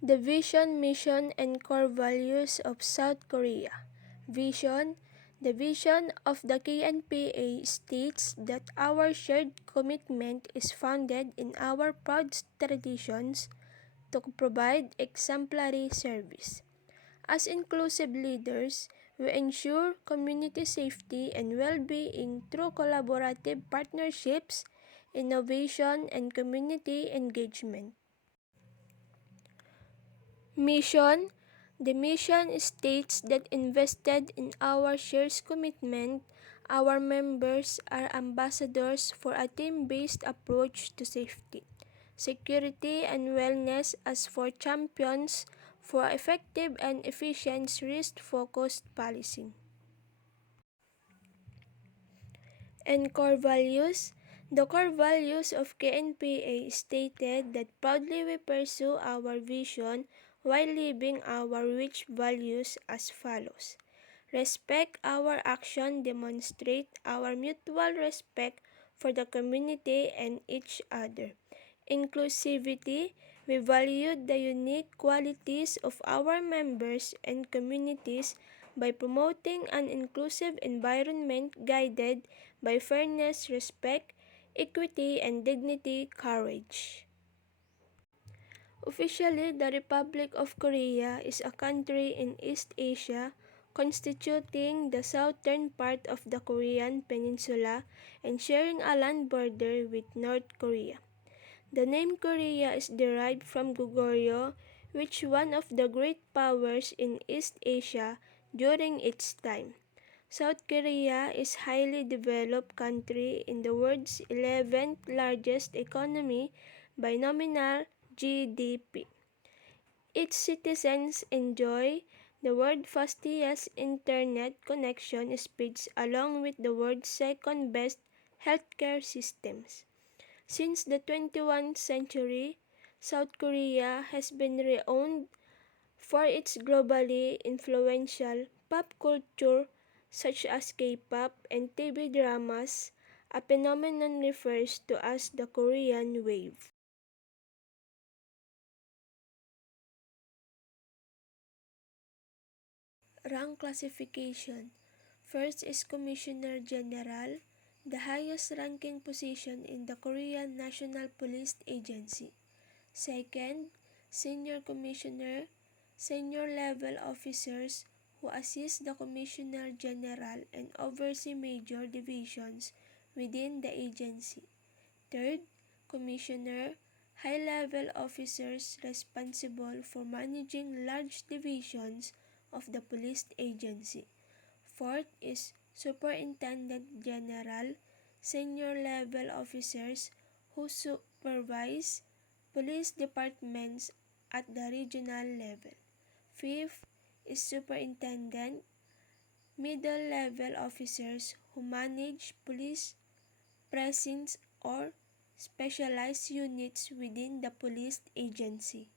The vision, mission, and core values of South Korea. Vision. The vision of the KNPA states that our shared commitment is founded in our proud traditions to provide exemplary service. As inclusive leaders, we ensure community safety and well-being through collaborative partnerships, innovation, and community engagement. Mission. The mission states that invested in our shared commitment, our members are ambassadors for a team-based approach to safety, security, and wellness as for champions for effective and efficient risk-focused policing. And core values. The core values of KNPA stated that proudly we pursue our vision while living our rich values as follows. Respect. Our action demonstrate our mutual respect for the community and each other. Inclusivity. We value the unique qualities of our members and communities by promoting an inclusive environment guided by fairness, respect, equity, and dignity, courage. Officially, the Republic of Korea is a country in East Asia constituting the southern part of the Korean peninsula and sharing a land border with North Korea. The name Korea is derived from Goguryeo, which one of the great powers in East Asia during its time. South Korea is highly developed country in the world's 11th largest economy by nominal GDP. Its citizens enjoy the world's fastest internet connection speeds along with the world's second best healthcare systems. Since the 21st century, South Korea has been renowned for its globally influential pop culture such as K-pop and TV dramas. A phenomenon refers to as the Korean Wave. Rank classification. First is Commissioner General, the highest ranking position in the Korean National Police Agency. Second, Senior Commissioner, senior level officers who assist the Commissioner General and oversee major divisions within the agency. Third, Commissioner, high-level officers responsible for managing large divisions of the police agency. Fourth is Superintendent General, senior-level officers who supervise police departments at the regional level. Fifth is Superintendent, middle-level officers who manage police precincts or specialized units within the police agency.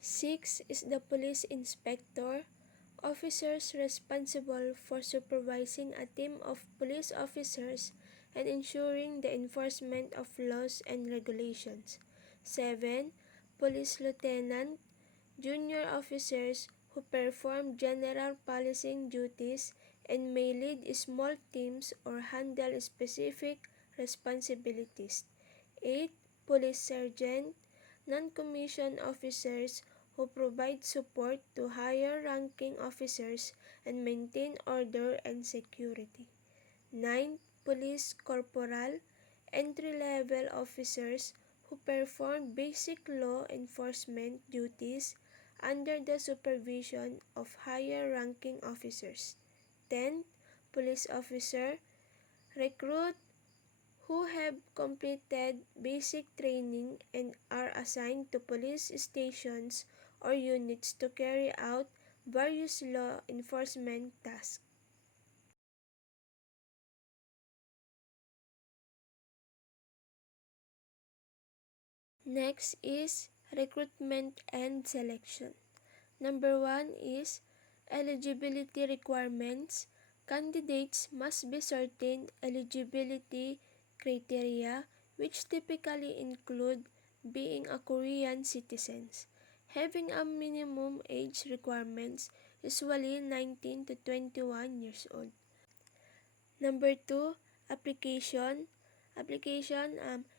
Six is the police inspector, officers responsible for supervising a team of police officers and ensuring the enforcement of laws and regulations. 7. Police lieutenant, junior officers who perform general policing duties and may lead small teams or handle specific responsibilities. 8. Police sergeant, non-commissioned officers who provide support to higher-ranking officers and maintain order and security. 9. Police corporal, entry-level officers who perform basic law enforcement duties under the supervision of higher-ranking officers. 10. Police officer, recruit who have completed basic training and are assigned to police stations or units to carry out various law enforcement tasks. Next is recruitment and selection. Number 1 is eligibility requirements. Candidates must be certain eligibility criteria which typically include being a Korean citizen, having a minimum age requirements, usually 19 to 21 years old. Number 2, application.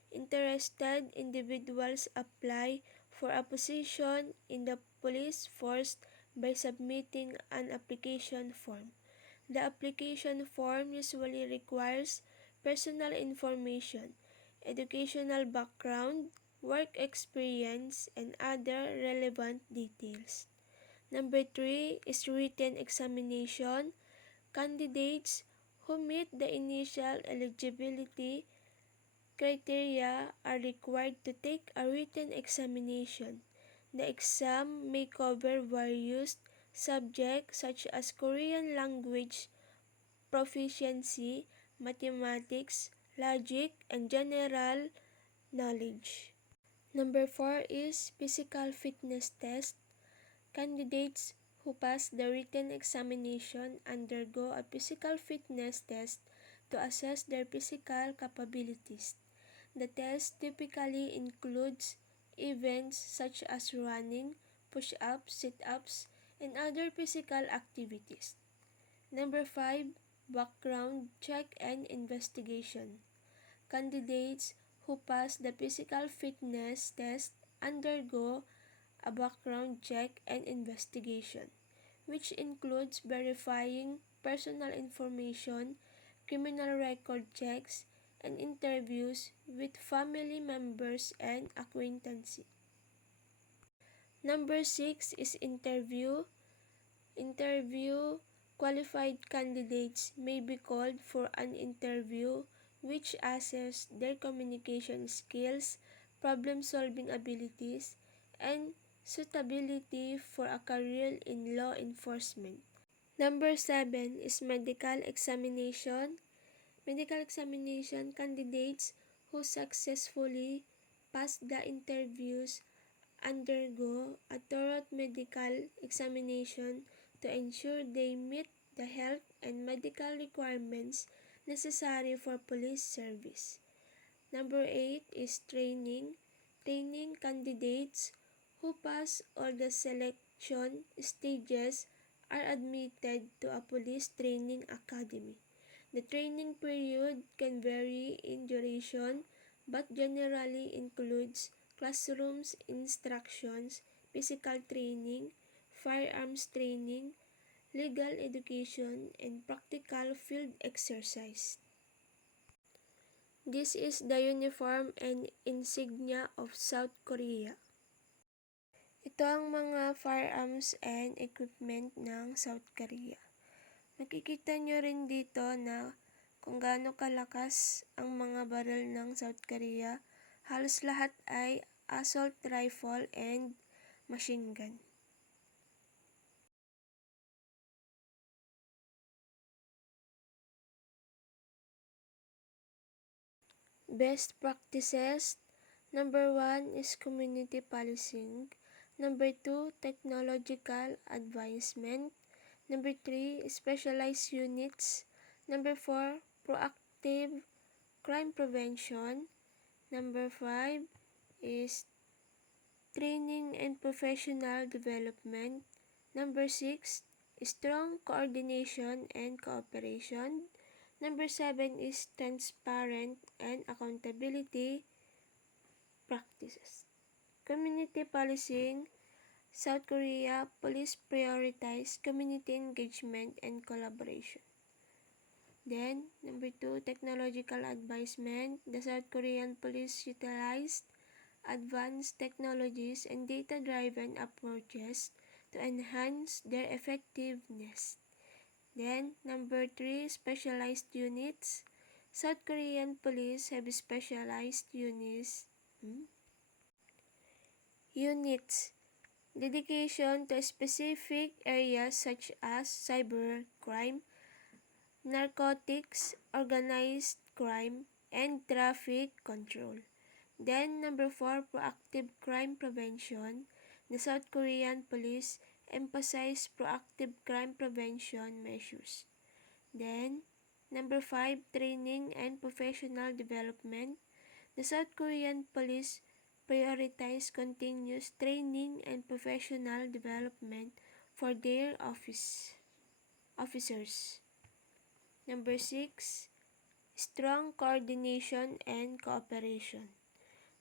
Interested individuals apply for a position in the police force by submitting an application form. The application form usually requires personal information, educational background, work experience, and other relevant details. Number 3 is written examination. Candidates who meet the initial eligibility criteria are required to take a written examination. The exam may cover various subjects such as Korean language proficiency, mathematics, logic, and general knowledge. Number 4 is physical fitness test. Candidates who pass the written examination undergo a physical fitness test to assess their physical capabilities. The test typically includes events such as running, push-ups, sit-ups, and other physical activities. Number 5, background check and investigation. Candidates who pass the physical fitness test undergo a background check and investigation, which includes verifying personal information, criminal record checks, and interviews with family members and acquaintances. Number 6 is interview. Qualified candidates may be called for an interview which assesses their communication skills, problem-solving abilities, and suitability for a career in law enforcement. Number 7 is medical examination. Candidates who successfully pass the interviews undergo a thorough medical examination to ensure they meet the health and medical requirements necessary for police service. Number 8 is training. Candidates who pass all the selection stages are admitted to a police training academy. The training period can vary in duration but generally includes classrooms instructions, physical training, firearms training, legal education, and practical field exercise. This is the uniform and insignia of South Korea. Ito ang mga firearms and equipment ng South Korea. Makikita nyo rin dito na kung gaano kalakas ang mga baril ng South Korea. Halos lahat ay assault rifle and machine gun. Best practices. Number 1 is community policing. Number 2, technological advancement. Number 3, specialized units. Number 4, proactive crime prevention. Number 5 is training and professional development. Number 6, strong coordination and cooperation. Number 7 is transparent and accountability practices. Community policing. South Korea police prioritize community engagement and collaboration. Then, number 2, technological advancement. The South Korean police utilized advanced technologies and data-driven approaches to enhance their effectiveness. Then, number 3, specialized units. South Korean police have specialized units. Dedication to specific areas such as cybercrime, narcotics, organized crime, and traffic control. Then, number 4, proactive crime prevention. The South Korean police emphasize proactive crime prevention measures. Then, number 5, training and professional development. The South Korean police prioritize continuous training and professional development for their officers. Number 6, strong coordination and cooperation.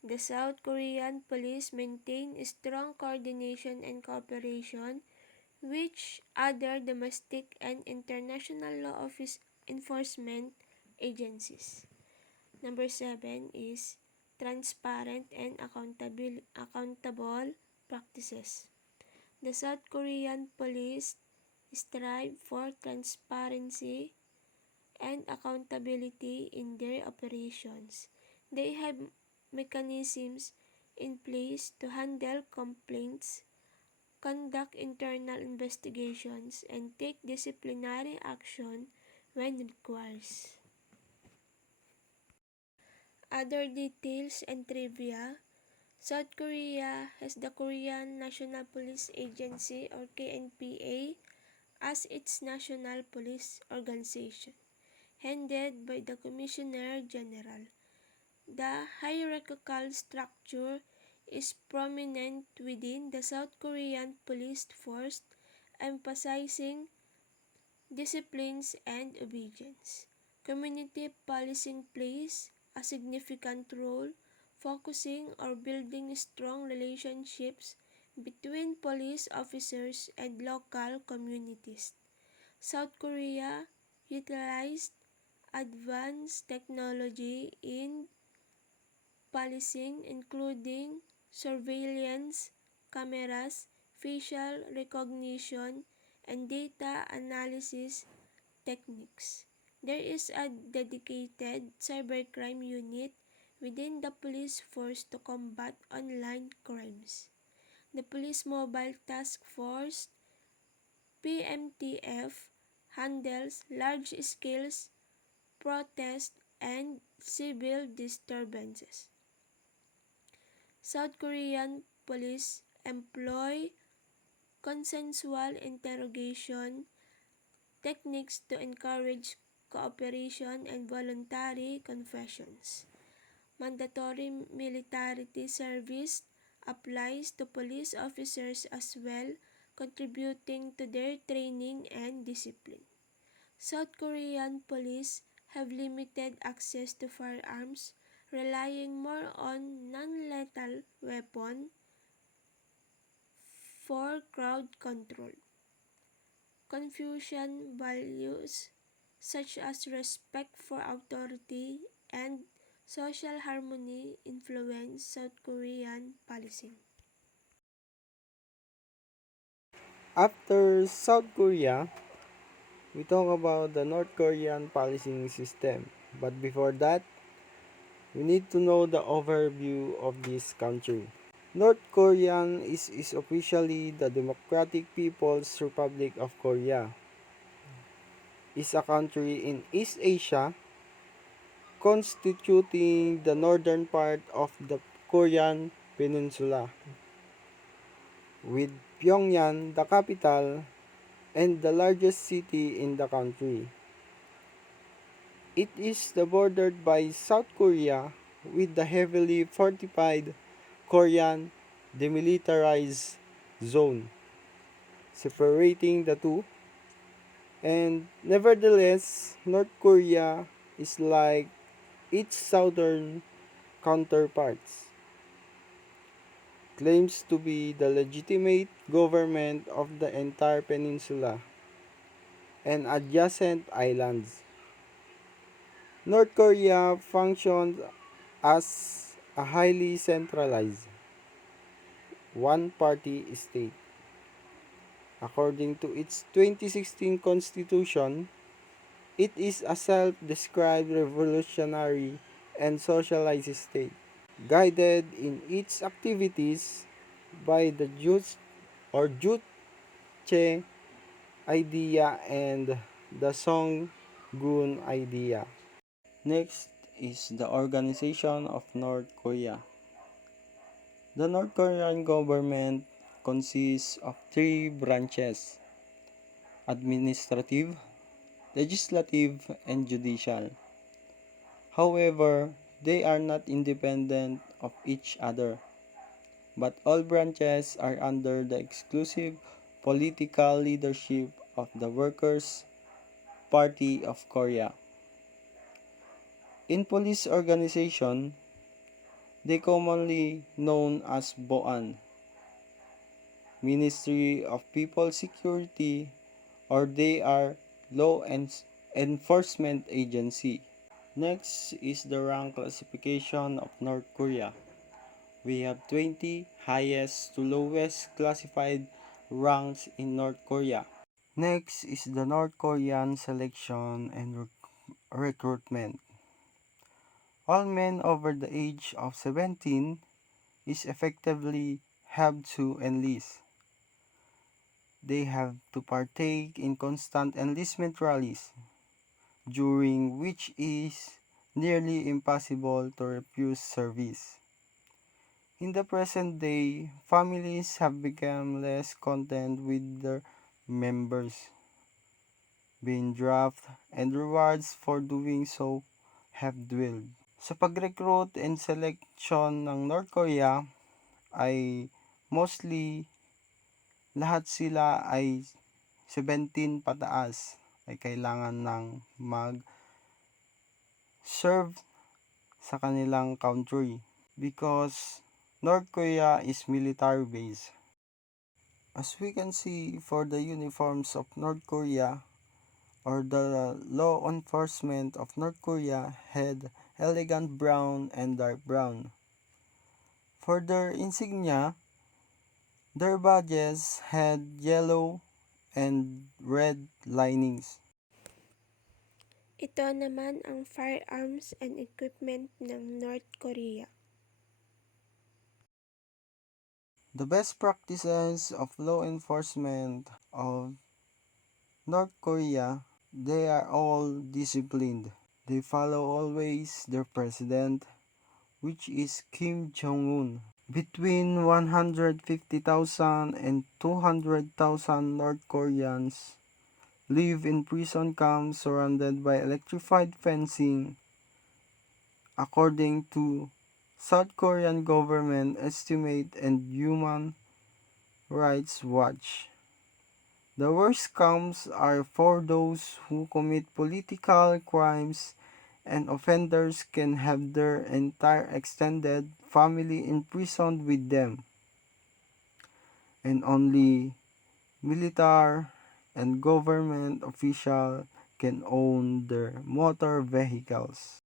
The South Korean police maintain strong coordination and cooperation with other domestic and international law enforcement agencies. Number 7 is transparent and accountable practices. The South Korean police strive for transparency and accountability in their operations. They have mechanisms in place to handle complaints, conduct internal investigations, and take disciplinary action when required. Other details and trivia. South Korea has the Korean National Police Agency or KNPA as its national police organization, headed by the Commissioner General. The hierarchical structure is prominent within the South Korean police force, emphasizing disciplines and obedience. Community policing plays a significant role, focusing or building strong relationships between police officers and local communities. South Korea utilized advanced technology in policing, including surveillance cameras, facial recognition, and data analysis techniques. There is a dedicated cybercrime unit within the police force to combat online crimes. The Police Mobile Task Force (PMTF) handles large-scale protests and civil disturbances. South Korean police employ consensual interrogation techniques to encourage cooperation and voluntary confessions. Mandatory military service applies to police officers as well, contributing to their training and discipline. South Korean police have limited access to firearms, relying more on non-lethal weapons for crowd control. Confucian values such as respect for authority and social harmony influence South Korean policing. After South Korea, we talk about the North Korean policing system. But before that, we need to know the overview of this country. North Korean is officially the Democratic People's Republic of Korea. Is a country in East Asia constituting the northern part of the Korean Peninsula, with Pyongyang the capital and the largest city in the country. It is bordered by South Korea with the heavily fortified Korean Demilitarized Zone separating the two, and nevertheless, North Korea is like its southern counterparts, claims to be the legitimate government of the entire peninsula and adjacent islands. North Korea functions as a highly centralized, one-party state. According to its 2016 constitution, it is a self-described revolutionary and socialist state, guided in its activities by the Juche idea and the Songun idea. Next is the organization of North Korea. The North Korean government consists of three branches: administrative, legislative, and judicial. However, they are not independent of each other. but all branches are under the exclusive political leadership of the Workers' Party of Korea. In police organization, they commonly known as BOAN, Ministry of People Security, or they are law enforcement agency. Next is the rank classification of North Korea. We have 20 highest to lowest classified ranks in North Korea. Next is the North Korean selection and recruitment. All men over the age of 17 is effectively have to enlist. They have to partake in constant enlistment rallies, during which is nearly impossible to refuse service. In the present day, families have become less content with their members being drafted, and rewards for doing so have dwindled. Sa pag-recruit and selection ng North Korea ay mostly lahat sila ay 17 pataas ay kailangan ng mag-serve sa kanilang country because North Korea is military base. As we can see for the uniforms of North Korea or the law enforcement of North Korea had elegant brown and dark brown. For their insignia, their badges had yellow and red linings. Ito naman ang firearms and equipment ng North Korea. The best practices of law enforcement of North Korea, they are all disciplined. They follow always their president, which is Kim Jong-un. Between 150,000 and 200,000 North Koreans live in prison camps surrounded by electrified fencing, according to South Korean government estimate and Human Rights Watch. The worst camps are for those who commit political crimes, and offenders can have their entire extended family imprisoned with them, and only military and government officials can own their motor vehicles.